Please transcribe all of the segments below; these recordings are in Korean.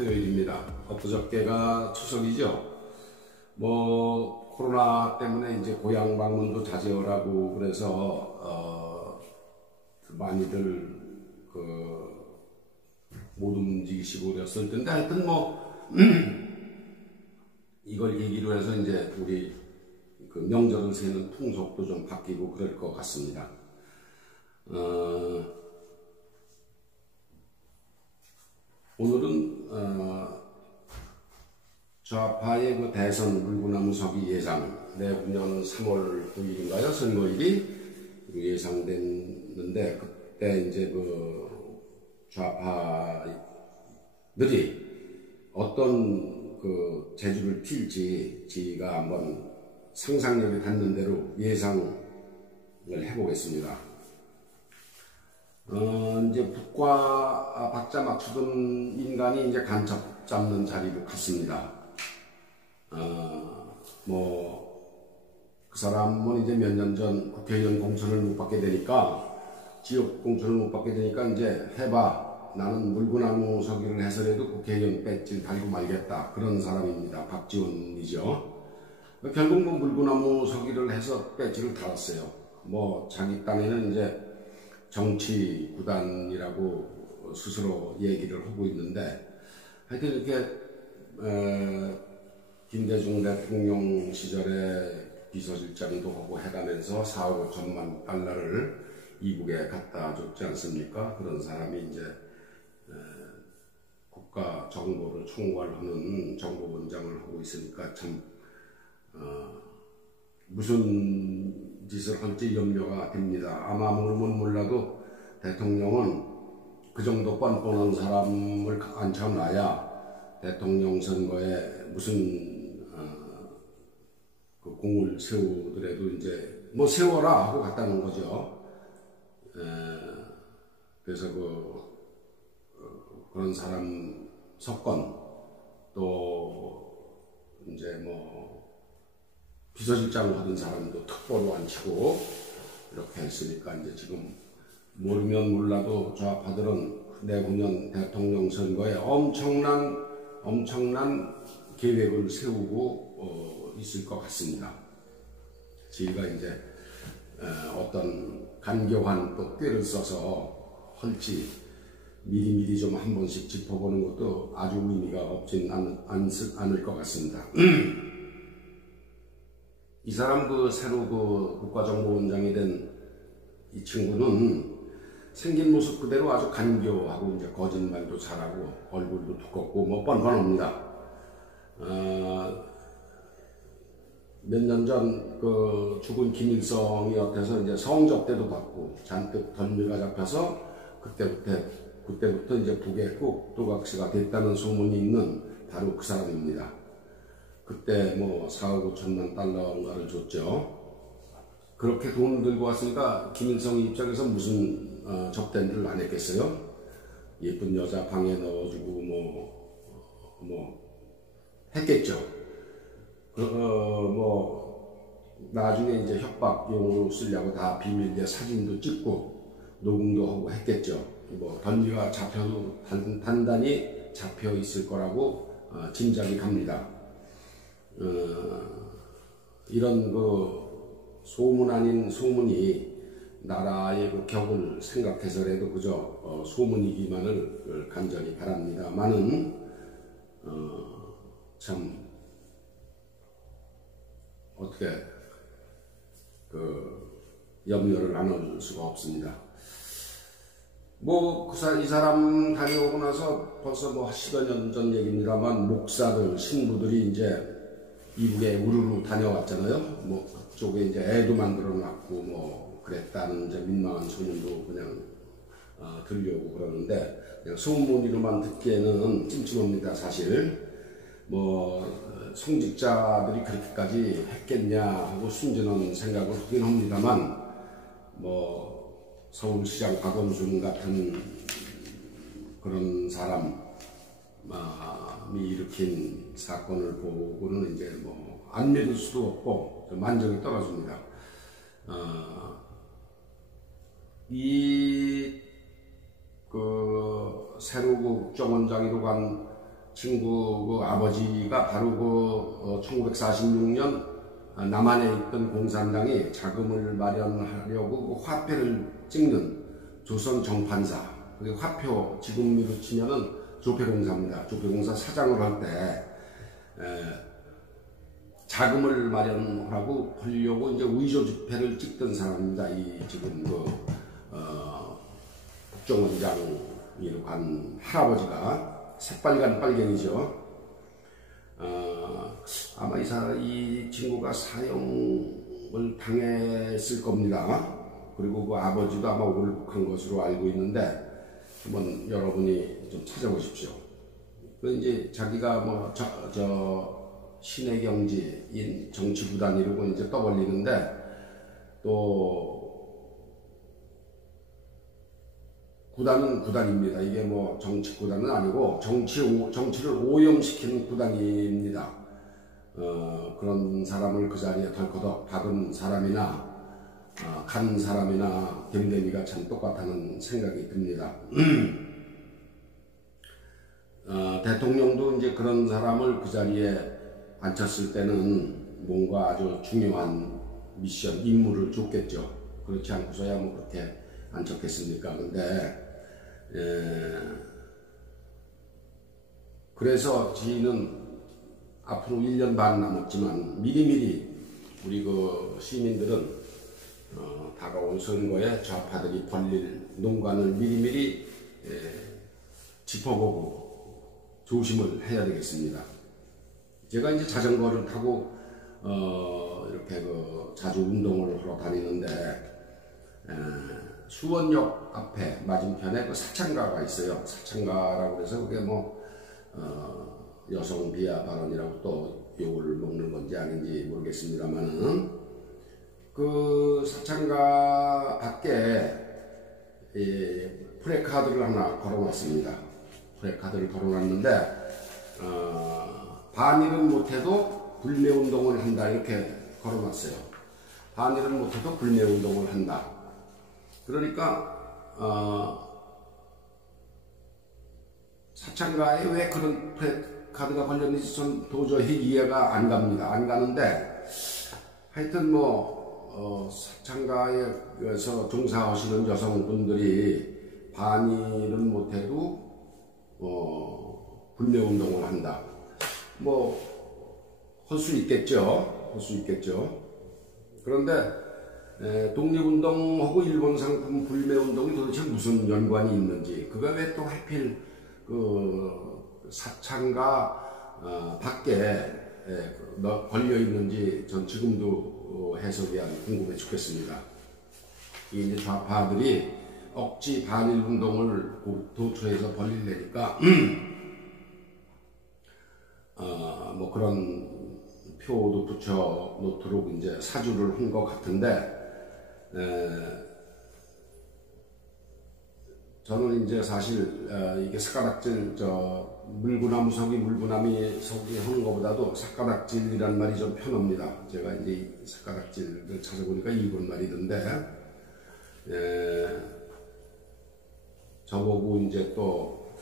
토요일입니다. 엊그저께가 추석이죠. 뭐 코로나 때문에 이제 고향 방문도 자제하라고 그래서 많이들 못 움직이시고 그랬을 텐데, 하여튼 뭐 이걸 계기로 해서 이제 우리 명절을 세는 풍속도 좀 바뀌고 그럴 것 같습니다. 오늘은 좌파의 대선 물구나무 서기 예상, 내후년 3월 9일인가요? 선거일이 예상됐는데, 그때 이제 좌파들이 어떤 재주를 튈지 저희가 한번 상상력이 닿는 대로 예상을 해보겠습니다. 이제 북과 박자 맞추던 인간이 이제 간첩 잡는 자리로 갔습니다. 그 사람은 이제 몇 년 전 국회의원 공천을 못 받게 되니까, 지역 공천을 못 받게 되니까 이제 해봐. 나는 물구나무 서기를 해서라도 국회의원 배지를 달고 말겠다. 그런 사람입니다. 박지원이죠. 결국 뭐 물구나무 서기를 해서 배지를 달았어요. 뭐 자기 딴에는 이제 정치 구단이라고 스스로 얘기를 하고 있는데, 하여튼 이렇게 김대중 대통령 시절에 비서실장도 하고 해가면서 4억 5천만 달러를 이북에 갖다 줬지 않습니까? 그런 사람이 이제 국가 정보를 총괄하는 정보원장을 하고 있으니까 참 무슨 짓을 할지 염려가 됩니다. 아마 모르면 몰라도 대통령은 그 정도 뻔뻔한 사람을 앉혀놔야 대통령 선거에 무슨 공을 세우더라도 이제 뭐 세워라 하고 갔다는 거죠. 그래서 그런 사람 석권, 또 이제 뭐 비서실장을 하던 사람도 특보로 앉히고 이렇게 했으니까, 이제 지금 모르면 몰라도 좌파들은 내후년 대통령 선거에 엄청난 계획을 세우고 있을 것 같습니다. 저희가 이제 어떤 간교한 또 꾀를 써서 할지 미리미리 좀 한 번씩 짚어보는 것도 아주 의미가 없진 않을 것 같습니다. 이 사람 새로 국가정보원장이 된 이 친구는 생긴 모습 그대로 아주 간교하고 이제 거짓말도 잘하고 얼굴도 두껍고 뭐 뻔뻔합니다. 몇 년 전 죽은 김일성이 옆에서 이제 성접대도 받고 잔뜩 덜미가 잡혀서 그때부터 이제 북의 꼭두각시가 됐다는 소문이 있는 바로 그 사람입니다. 그때 뭐 4억 5천만 달러인가를 줬죠. 그렇게 돈을 들고 왔으니까 김일성 입장에서 무슨 접대를 안 했겠어요? 예쁜 여자 방에 넣어주고 뭐 했겠죠. 나중에 이제 협박용으로 쓰려고 다 비밀리에 사진도 찍고 녹음도 하고 했겠죠. 뭐 덜미가 잡혀도 단단히 잡혀 있을 거라고 짐작이 갑니다. 이런 소문 아닌 소문이 나라의 격을 생각해서라도 그저 소문이기만을 간절히 바랍니다만은 참 어떻게 염려를 안 할 수가 없습니다. 이 사람 다녀오고 나서 벌써 10여 년 전 얘기입니다만, 목사들, 신부들이 이제 이북에 우르르 다녀왔잖아요. 그쪽에 이제 애도 만들어 놨고 그랬다는 이제 민망한 소문도 그냥 들려오고 그러는데, 그냥 소문으로만 듣기에는 찜찜합니다, 사실. 송직자들이 그렇게까지 했겠냐 하고 순진한 생각을 하긴 합니다만, 서울시장 박원순 같은 그런 사람이 일으킨 사건을 보고는 이제 안 믿을 수도 없고 좀 만족이 떨어집니다. 새로 국정원장으로 간 친구 그 아버지가 바로 1946년 남한에 있던 공산당이 자금을 마련하려고 그 화폐를 찍는 조선 정판사, 그게 화표 지금으로 치면은 조폐공사입니다. 조폐공사 사장으로 할 때 자금을 마련하고 하려고 이제 의조 지폐를 찍던 사람입니다. 이 지금 국정원장으로 간 할아버지가 새빨간 빨갱이죠. 아마 이 친구가 사형을 당했을 겁니다. 그리고 그 아버지도 아마 올북한 것으로 알고 있는데 한번 여러분이 좀 찾아보십시오. 그 이제 자기가 뭐 신의 경지인 정치구단이라고 이제 떠벌리는데 또 구단은 구단입니다. 이게 뭐 정치구단은 아니고 정치를 오염시키는 구단입니다. 그런 사람을 그 자리에 덜커덕 박은 사람이나 간 사람이나 댐댐이가 참 똑같다는 생각이 듭니다. 대통령도 이제 그런 사람을 그 자리에 앉혔을 때는 뭔가 아주 중요한 미션, 임무를 줬겠죠. 그렇지 않고서야 뭐 그렇게 앉혔겠습니까? 근데 그래서 저희는 앞으로 1년 반 남았지만 미리미리 우리 그 시민들은 다가올 선거에 좌파들이 벌릴 농간을 미리미리 짚어보고 조심을 해야 되겠습니다. 제가 이제 자전거를 타고 이렇게 자주 운동을 하러 다니는데 수원역 앞에 맞은편에 그 사창가가 있어요. 사창가라고 해서 그게 뭐 여성 비하 발언이라고 또 욕을 먹는 건지 아닌지 모르겠습니다만은 그 사창가 밖에 프레카드를 하나 걸어놨습니다. 프레카드를 걸어놨는데 반일은 못해도 불매운동을 한다 이렇게 걸어놨어요. 반일은 못해도 불매운동을 한다. 그러니까 사창가에 왜 그런 프레카드가 걸렸는지 전 도저히 이해가 안 갑니다. 안 가는데 하여튼 사창가에서 종사하시는 여성분들이 반일은 못해도 불매운동을 한다. 할 수 있겠죠. 할 수 있겠죠. 그런데 독립운동하고 일본 상품 불매운동이 도대체 무슨 연관이 있는지, 그가 왜 또 하필 사창가 밖에 걸려 있는지 전 지금도 해석이 궁금해 죽겠습니다. 이게 이제 좌파들이 억지 반일운동을 도처에서 벌리려니까 그런 표도 붙여 놓도록 이제 사주를 한 것 같은데, 저는 이제 사실 이게 삿가닥질 물구나무 석이 하는 것보다도 삿가닥질이란 말이 좀 편합니다. 제가 이제 삿가닥질을 찾아보니까 일본 말이던데, 저보고 이제 또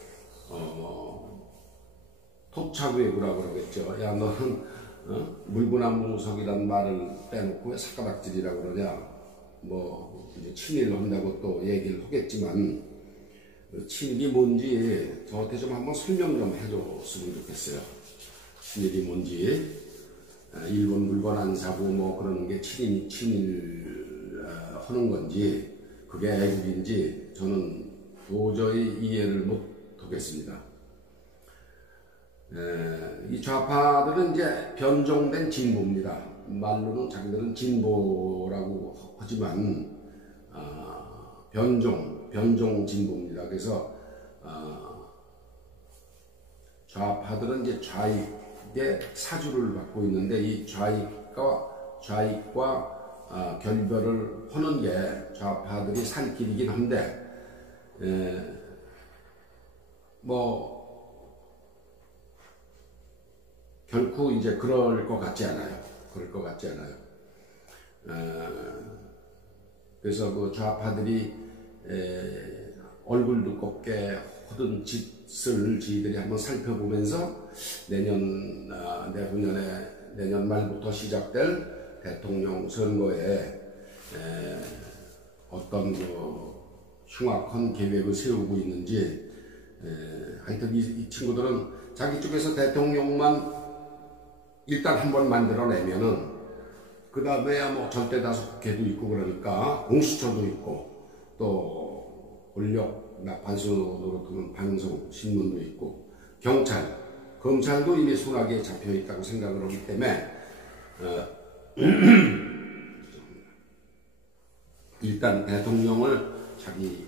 토착외구라고 그러겠죠. 야, 너는 물구나무 석이란 말을 빼놓고 왜 삿가닥질이라고 그러냐. 이제 친일을 한다고 또 얘기를 하겠지만, 친일이 뭔지 저한테 좀 한번 설명 좀 해줬으면 좋겠어요. 친일이 뭔지. 일본 물건 안 사고 그러는 게 친일 하는 건지, 그게 애국인지 저는 도저히 이해를 못 하겠습니다. 이 좌파들은 이제 변종된 진보입니다. 말로는 자기들은 진보라고 하지만 변종 진보입니다. 그래서 좌파들은 이제 좌익의 사주를 받고 있는데, 이 좌익과 결별을 하는 게 좌파들이 살 길이긴 한데, 결코 이제 그럴 것 같지 않아요. 그래서 그 좌파들이 얼굴 두껍게 모든 짓을 저희들이 한번 살펴보면서 내년 말부터 시작될 대통령 선거에 어떤 그 흉악한 계획을 세우고 있는지, 하여튼 이 친구들은 자기 쪽에서 대통령만 일단 한번 만들어내면은 그 다음에야 뭐 절대다수 국회도 있고 그러니까 공수처도 있고 또 권력 나팔수 노릇하는 방송, 신문도 있고 경찰, 검찰도 이미 손아귀에 잡혀있다고 생각을 하기 때문에 일단 대통령을 자기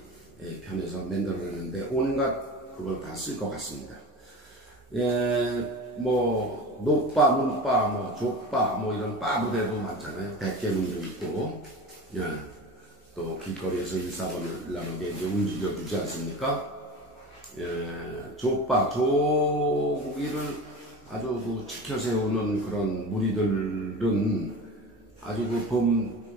편에서 만들어내는데 온갖 그걸 다 쓸 것 같습니다. 뭐 노빠, 문빠, 뭐 족빠, 뭐 이런 빠 부대도 많잖아요. 대깨문도 있고, 또 길거리에서 일사분란하게 이제 움직여 주지 않습니까? 족빠, 조기를 아주 그 지켜 세우는 그런 무리들은 아주 그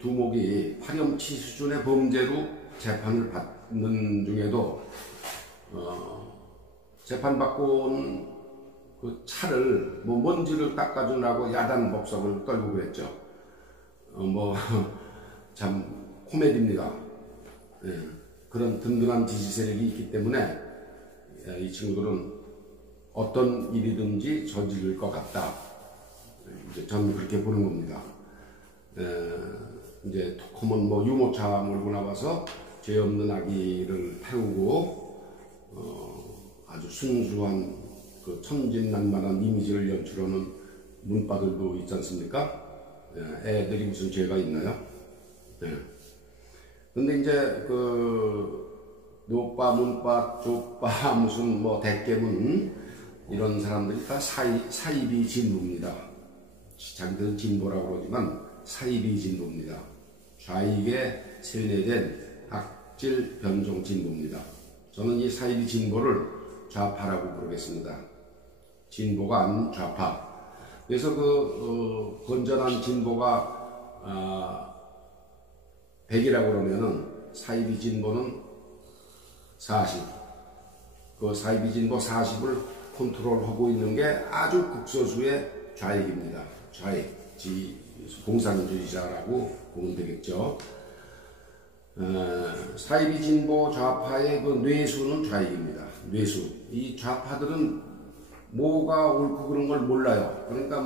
두목이 파렴치 수준의 범죄로 재판을 받는 중에도 재판받고 온 그 차를 뭐 먼지를 닦아주라고 야단 법석을 떨고 그랬죠. 뭐 참 코미디입니다. 그런 든든한 지지 세력이 있기 때문에 이 친구들은 어떤 일이든지 저지를 것 같다. 이제 저는 그렇게 보는 겁니다. 이제 토컴은 뭐 유모차 몰고 나와서 죄 없는 아기를 태우고 아주 순수한 그 천진난만한 이미지를 연출하는 문바들도 있지 않습니까? 애들이 무슨 죄가 있나요? 근데 이제 그 노빠, 문빠, 족빠, 무슨 뭐 대깨문 이런 사람들이 다 사이비 진보입니다. 자기들은 진보라고 그러지만 사이비 진보입니다. 좌익에 세뇌된 악질 변종 진보입니다. 저는 이 사이비 진보를 좌파라고 부르겠습니다. 진보가 아닌 좌파. 그래서 그 건전한 진보가 100이라고 그러면은 사이비 진보는 40. 그 사이비 진보 40을 컨트롤하고 있는 게 아주 극소수의 좌익입니다. 좌익, 공산주의자라고 보면 되겠죠. 사이비 진보 좌파의 그 뇌수는 좌익입니다. 뇌수. 이 좌파들은 뭐가 옳고 그런 걸 몰라요. 그러니까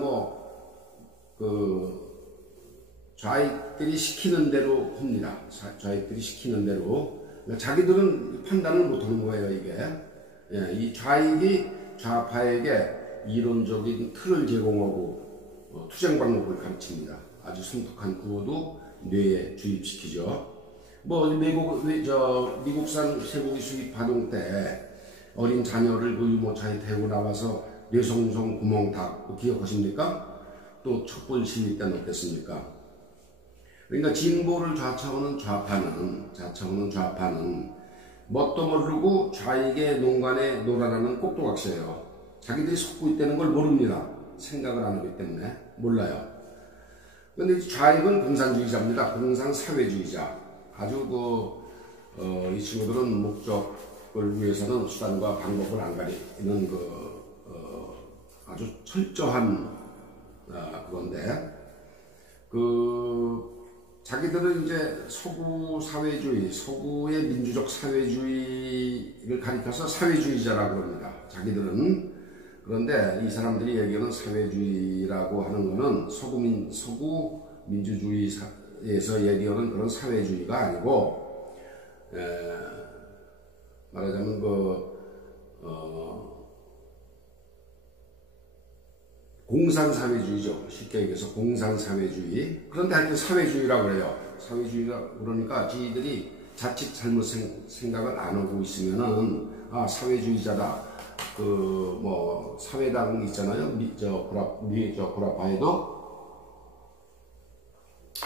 좌익들이 시키는 대로 합니다. 좌익들이 시키는 대로. 그러니까 자기들은 판단을 못하는 거예요, 이게. 이 좌익이 좌파에게 이론적인 틀을 제공하고 투쟁 방법을 가르칩니다. 아주 섬뜩한 구호도 뇌에 주입시키죠. 뭐 미국산 쇠고기 수입 파동 때 어린 자녀를 그 유모차에 태우고 나와서 뇌송송 구멍 닫고 기억하십니까? 또 촛불 시위 때는 어땠습니까? 그러니까 진보를 좌차하는 좌파는 뭣도 모르고 좌익의 농간에 놀아나는 꼭두각시예요. 자기들이 속고 있다는 걸 모릅니다. 생각을 안 하기 때문에 몰라요. 그런데 좌익은 공산주의자입니다. 공산사회주의자. 아주 이 친구들은 목적을 위해서는 수단과 방법을 안 가리는 아주 철저한 그건데 자기들은 이제 서구 사회주의, 서구의 민주적 사회주의를 가리켜서 사회주의자라고 합니다. 자기들은. 그런데 이 사람들이 얘기하는 사회주의라고 하는 것은 서구 민주주의에서 얘기하는 그런 사회주의가 아니고, 말하자면 공산사회주의죠. 쉽게 얘기해서 공산사회주의. 그런데 하여튼 사회주의라고 그래요. 사회주의가 그러니까 저희들이 자칫 잘못 생각을 안 하고 있으면은 사회주의자다. 사회당 있잖아요. 구라파에도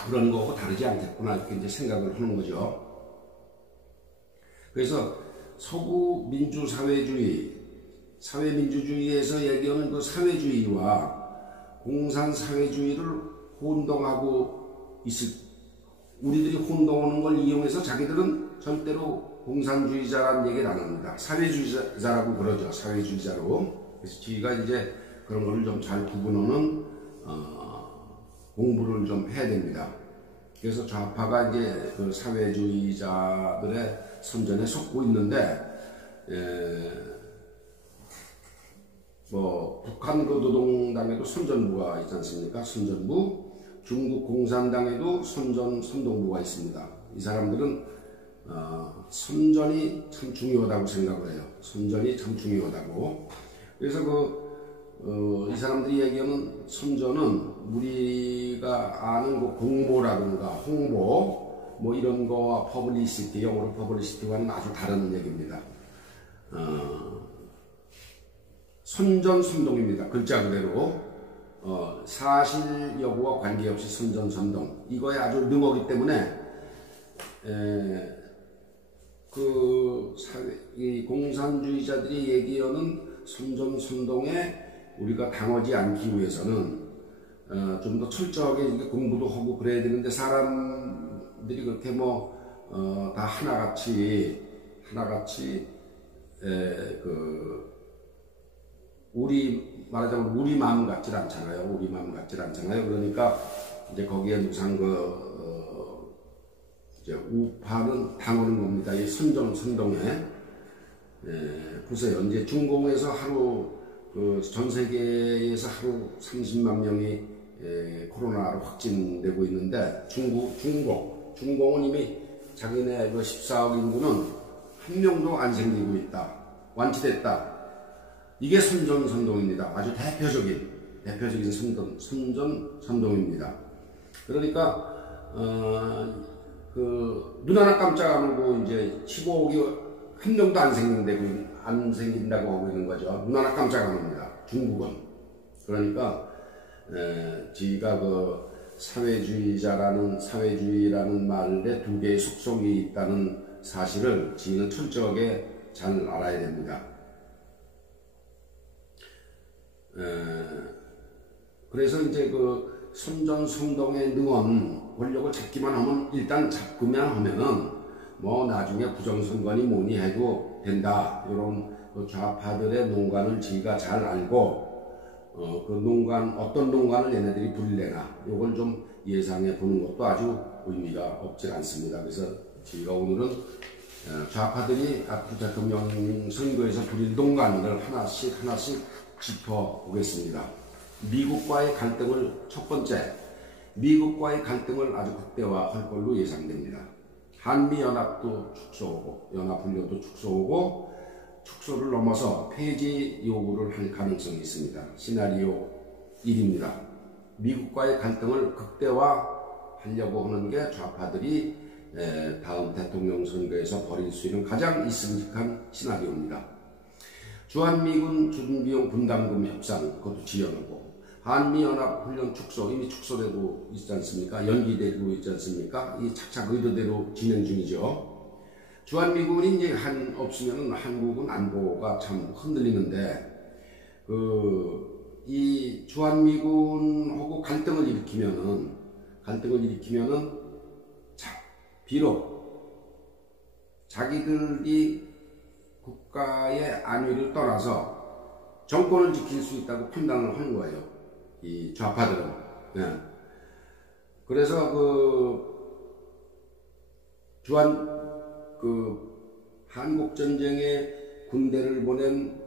그런 거하고 다르지 않겠구나. 이렇게 이제 생각을 하는 거죠. 그래서 서구 사회민주주의에서 얘기하는 그 사회주의와 공산사회주의를 혼동하고 우리들이 혼동하는 걸 이용해서 자기들은 절대로 공산주의자라는 얘기는 안 합니다. 사회주의자라고 그러죠. 사회주의자로. 그래서 저희가 이제 그런 거를 좀 잘 구분하는 공부를 좀 해야 됩니다. 그래서 좌파가 이제 그 사회주의자들의 선전에 속고 있는데, 뭐 북한 그 노동당에도 선전부가 있지 않습니까? 선전부. 중국 공산당에도 선동부가 있습니다. 이 사람들은 선전이 참 중요하다고 생각을 해요. 선전이 참 중요하다고. 그래서 이 사람들이 얘기하는 선전은 우리가 아는 그 공모라든가 홍보 뭐 이런 거와 퍼블리시티, 영어로 퍼블리시티와는 아주 다른 얘기입니다. 선전 선동입니다. 글자 그대로 사실 여부와 관계없이 선전 선동, 이거에 아주 능하기 때문에 이 공산주의자들이 얘기하는 선전 선동에 우리가 당하지 않기 위해서는 좀 더 철저하게 공부도 하고 그래야 되는데, 사람들이 그렇게 다 하나같이 우리 말하자면 우리 마음 같질 않잖아요. 우리 마음 같질 않잖아요. 그러니까 이제 거기에 무상 이제 우파는 당하는 겁니다. 이 선전 선동에. 보세요. 이제 중공에서 하루 전 세계에서 하루 30만 명이 코로나로 확진되고 있는데, 중공은 이미 자기네 14억 인구는 한 명도 안 생기고 있다. 완치됐다. 이게 선전 선동입니다. 아주 대표적인 선전 선동입니다. 그러니까 눈 하나 깜짝 안 하고 이제 15억이 한 명도 안 생긴다고 하고 있는 거죠. 눈 하나 깜짝 안 합니다. 중국은. 그러니까 저희가 사회주의라는 말에 두 개의 속성이 있다는 사실을 저희는 철저하게 잘 알아야 됩니다. 그래서 이제 선전선동의 능원, 권력을 잡기만 하면, 일단 잡기만 하면은 뭐 나중에 부정선거니 뭐니 해도 된다. 이런 좌파들의 농간을 저희가 잘 알고, 어떤 농간을 얘네들이 부릴래나, 이걸 좀 예상해 보는 것도 아주 의미가 없지 않습니다. 그래서 저희가 오늘은 좌파들이 앞으로 대통령 선거에서 부릴 농간을 하나씩 짚어보겠습니다. 미국과의 갈등을, 첫 번째, 미국과의 갈등을 아주 극대화할 걸로 예상됩니다. 한미연합도 축소하고, 연합훈련도 축소하고, 축소를 넘어서 폐지 요구를 할 가능성이 있습니다. 시나리오 1입니다. 미국과의 갈등을 극대화하려고 하는 게 좌파들이 다음 대통령 선거에서 벌일 수 있는 가장 있음직한 시나리오입니다. 주한미군 준비용 분담금 협상, 그것도 지연하고, 한미연합훈련 축소, 이미 축소되고 있지 않습니까? 연기되고 있지 않습니까? 이 착착 의도대로 진행 중이죠. 주한미군이 이제 없으면 한국은 안보가 참 흔들리는데, 이 주한미군하고 갈등을 일으키면은, 비록 자기들이 국가의 안위를 떠나서 정권을 지킬 수 있다고 판단을 하는 거예요. 이 좌파들은. 네. 그래서 한국전쟁에 군대를 보낸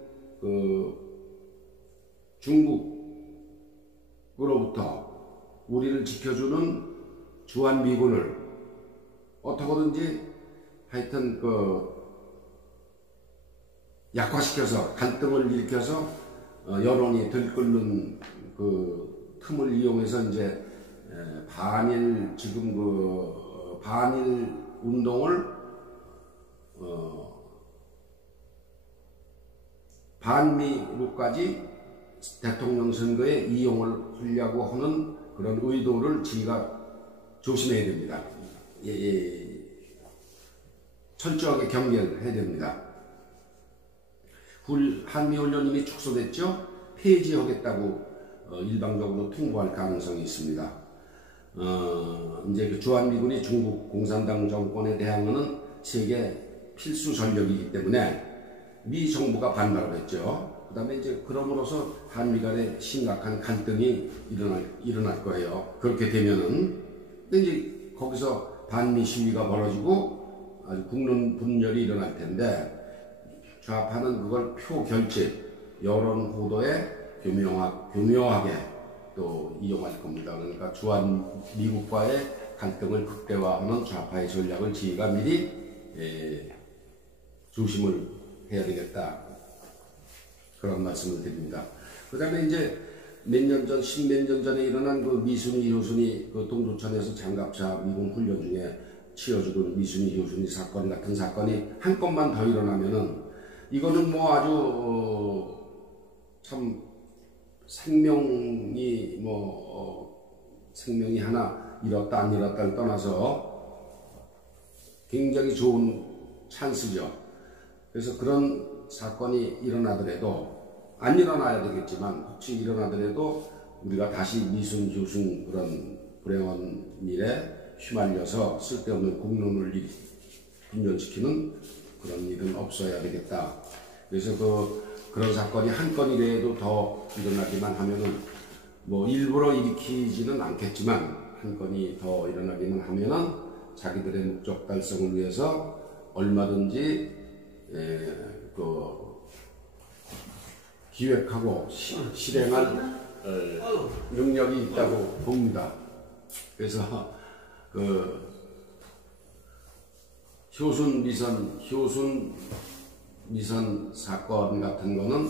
중국으로부터 우리를 지켜주는 주한미군을 어떻게든지 하여튼 약화시켜서, 갈등을 일으켜서 여론이 들끓는 틈을 이용해서 이제 반일 운동을 반미로까지 대통령 선거에 이용을 하려고 하는 그런 의도를 저희가 조심해야 됩니다. 철저하게 경계를 해야 됩니다. 한미훈련 이미 축소됐죠? 폐지하겠다고 일방적으로 통보할 가능성이 있습니다. 이제 주한미군이 중국 공산당 정권에 대항하는 세계 필수 전력이기 때문에 미 정부가 반발을 했죠. 그 다음에 이제 그럼으로써 한미 간에 심각한 갈등이 일어날 거예요. 그렇게 되면은. 근데 이제 거기서 반미 시위가 벌어지고 아주 국론 분열이 일어날 텐데 좌파는 그걸 표결집, 여론 보도에 교묘하게 또 이용할 겁니다. 그러니까 주한 미국과의 갈등을 극대화하는 좌파의 전략을 지휘가 미리 조심을 해야 되겠다. 그런 말씀을 드립니다. 그 다음에 이제 십몇 년 전에 일어난 그 미순이 효순이 그 동두천에서 장갑차 미군 훈련 중에 치여 죽은 미순이 효순이 사건 같은 사건이 한 건만 더 일어나면은 이거는 뭐 아주 참 생명이 생명이 하나 잃었다 안 잃었다를 떠나서 굉장히 좋은 찬스죠. 그래서 그런 사건이 일어나더라도 안 일어나야 되겠지만 혹시 일어나더라도 우리가 다시 미순 교순 그런 불행한 일에 휘말려서 쓸데없는 공론을 분열시키는 그런 일은 없어야 되겠다. 그래서 그런 사건이 한 건이라도 더 일어나기만 하면은 뭐 일부러 일으키지는 않겠지만 한 건이 더 일어나기만 하면은 자기들의 목적 달성을 위해서 얼마든지 기획하고 실행할 능력이 있다고 봅니다. 그래서 효순 미선 사건 같은 거는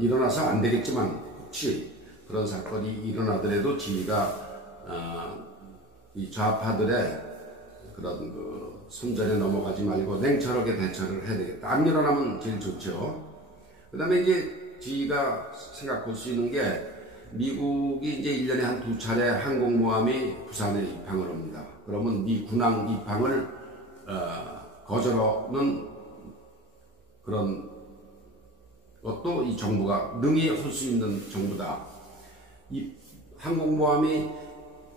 일어나서 안 되겠지만 혹시 그런 사건이 일어나더라도 지휘가 이 좌파들의 그런 손전에 넘어가지 말고 냉철하게 대처를 해야 되겠다. 안 일어나면 제일 좋죠. 그 다음에 이제 지휘가 생각할 수 있는 게 미국이 이제 1년에 한 2차례 항공모함이 부산에 입항을 합니다. 그러면 미 군항 입항을 거절하는 그런 것도 이 정부가 능히 할 수 있는 정부다. 이 항공모함이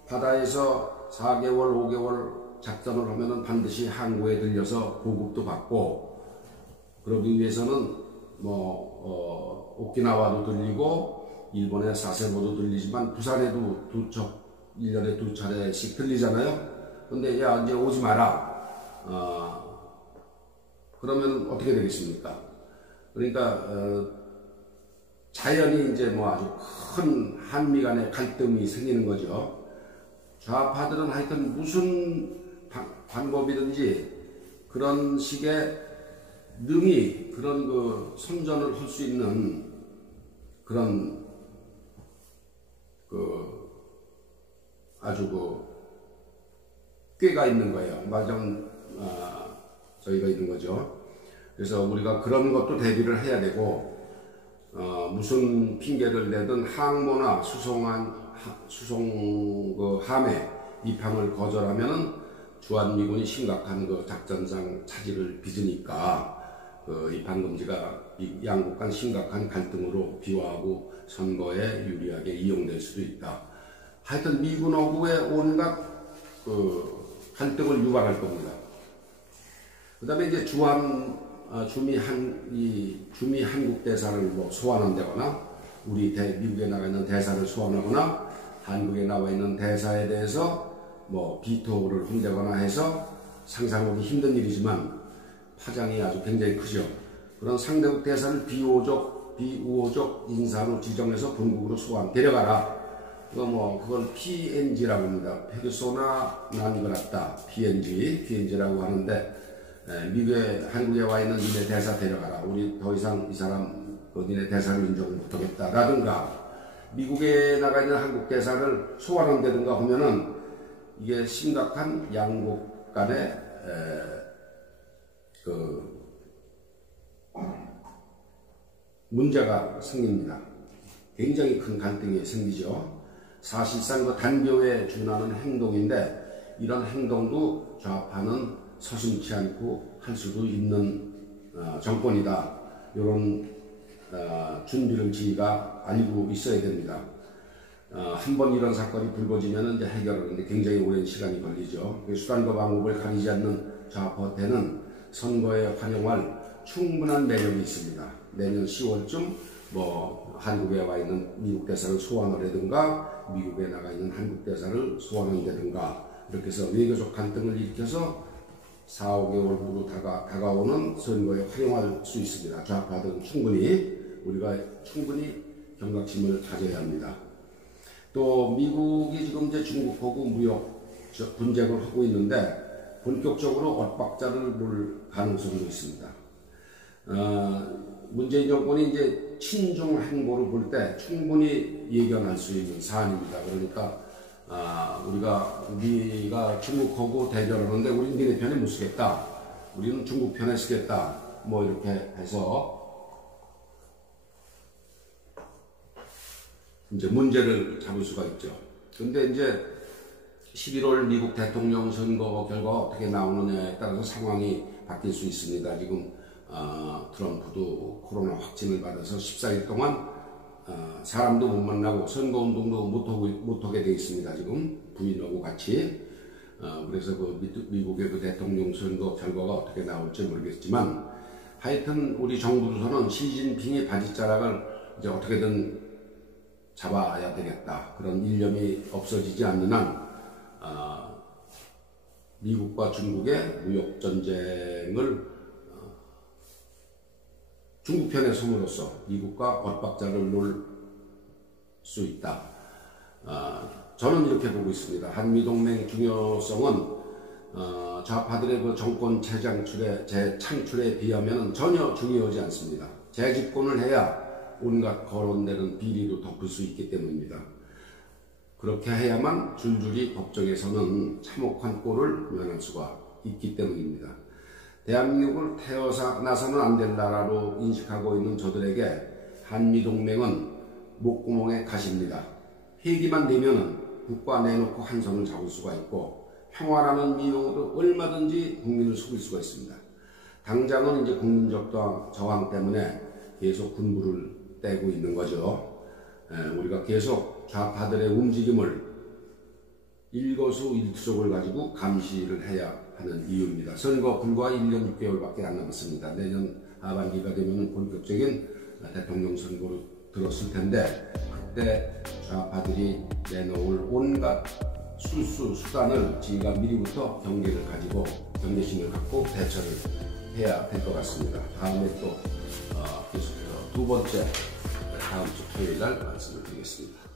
바다에서 4개월, 5개월 작전을 하면은 반드시 항구에 들려서 보급도 받고, 그러기 위해서는 오키나와도 들리고 일본의 사세보도 들리지만 부산에도 1년에 2차례씩 들리잖아요. 근데 야 이제 오지 마라. 그러면 어떻게 되겠습니까? 그러니까 자연히 이제 아주 큰 한미 간의 갈등이 생기는 거죠. 좌파들은 하여튼 무슨 방법이든지 그런 식의 능히 그런 선전을 할 수 있는 그런 아주 꾀가 있는 거예요. 저희가 있는 거죠. 그래서 우리가 그런 것도 대비를 해야 되고, 무슨 핑계를 내든 항모나 함에 입항을 거절하면은 주한미군이 심각한 작전상 차질을 빚으니까 입항금지가 양국 간 심각한 갈등으로 비화하고 선거에 유리하게 이용될 수도 있다. 하여튼 미군하고의 온갖 갈등을 유발할 겁니다. 그 다음에 이제 주미 한국 대사를 소환한다거나, 미국에 나가 있는 대사를 소환하거나, 한국에 나와 있는 대사에 대해서 비토를 한다거나 해서 상상하기 힘든 일이지만 파장이 아주 굉장히 크죠. 그런 상대국 대사를 비우호적 인사로 지정해서 본국으로 데려가라. 그걸 PNG라고 합니다. 페르소나 non grata, PNG라고 하는데, 한국에 와 있는 니네 대사 데려가라. 우리 더 이상 이 사람, 니네 대사를 인정을 못하겠다. 라든가, 미국에 나가 있는 한국 대사를 소환한다든가 하면은, 이게 심각한 양국 간의, 문제가 생깁니다. 굉장히 큰 갈등이 생기죠. 사실상 단교에 준하는 행동인데, 이런 행동도 좌파는 서슴지 않고 할 수도 있는 정권이다. 이런 준비를 지휘가 알고 있어야 됩니다. 한번 이런 사건이 불거지면 이제 해결하는데 굉장히 오랜 시간이 걸리죠. 수단과 방법을 가리지 않는 좌파한테는 선거에 활용할 충분한 매력이 있습니다. 내년 10월쯤 뭐 한국에 와 있는 미국 대사를 소환을 하든가 미국에 나가 있는 한국 대사를 소환한다든가 이렇게 해서 외교적 갈등을 일으켜서 4, 5개월 후로 다가오는 선거에 활용할 수 있습니다. 좌파들은 우리가 충분히 경각심을 가져야 합니다. 또 미국이 지금 이제 중국하고 무역 분쟁을 하고 있는데 본격적으로 엇박자를 놓을 가능성도 있습니다. 문재인 정권이 이제 친중 행보를 볼 때 충분히 예견할 수 있는 사안입니다. 그러니까 우리가 중국하고 대결하는데 우리는 니네 편에 못 쓰겠다. 우리는 중국 편에 쓰겠다. 뭐 이렇게 해서 이제 문제를 잡을 수가 있죠. 근데 이제 11월 미국 대통령 선거 결과가 어떻게 나오느냐에 따라서 상황이 바뀔 수 있습니다. 지금 트럼프도 코로나 확진을 받아서 14일 동안 사람도 못 만나고 선거운동도 못하게 되어 있습니다. 지금 부인하고 같이. 그래서 미국의 대통령 선거 결과가 어떻게 나올지 모르겠지만 하여튼 우리 정부로서는 시진핑의 바지자락을 이제 어떻게든 잡아야 되겠다. 그런 일념이 없어지지 않는 한 미국과 중국의 무역전쟁을 중국 편에 섬으로써 미국과 엇박자를 놓을 수 있다. 저는 이렇게 보고 있습니다. 한미동맹 중요성은 좌파들의 그 정권 재창출에 비하면 전혀 중요하지 않습니다. 재집권을 해야 온갖 거론되는 비리도 덮을 수 있기 때문입니다. 그렇게 해야만 줄줄이 법정에서는 참혹한 꼴을 면할 수가 있기 때문입니다. 대한민국을 태어나서는 안 될 나라로 인식하고 있는 저들에게 한미동맹은 목구멍에 가십니다. 회기만 되면은 국가 내놓고 한 손을 잡을 수가 있고 평화라는 미용으로 얼마든지 국민을 속일 수가 있습니다. 당장은 이제 국민적 저항 때문에 계속 군부를 떼고 있는 거죠. 우리가 계속 좌파들의 움직임을 일거수일투족을 가지고 감시를 해야 하는 이유입니다. 선거 불과 1년 6개월밖에 안 남았습니다. 내년 하반기가 되면 본격적인 대통령 선거로 들었을 텐데 그때 좌파들이 내놓을 온갖 수단을 저희가 미리부터 경계심을 갖고 대처를 해야 될 것 같습니다. 다음에 또 계속해서 두 번째 다음 주 토요일 날 말씀을 드리겠습니다.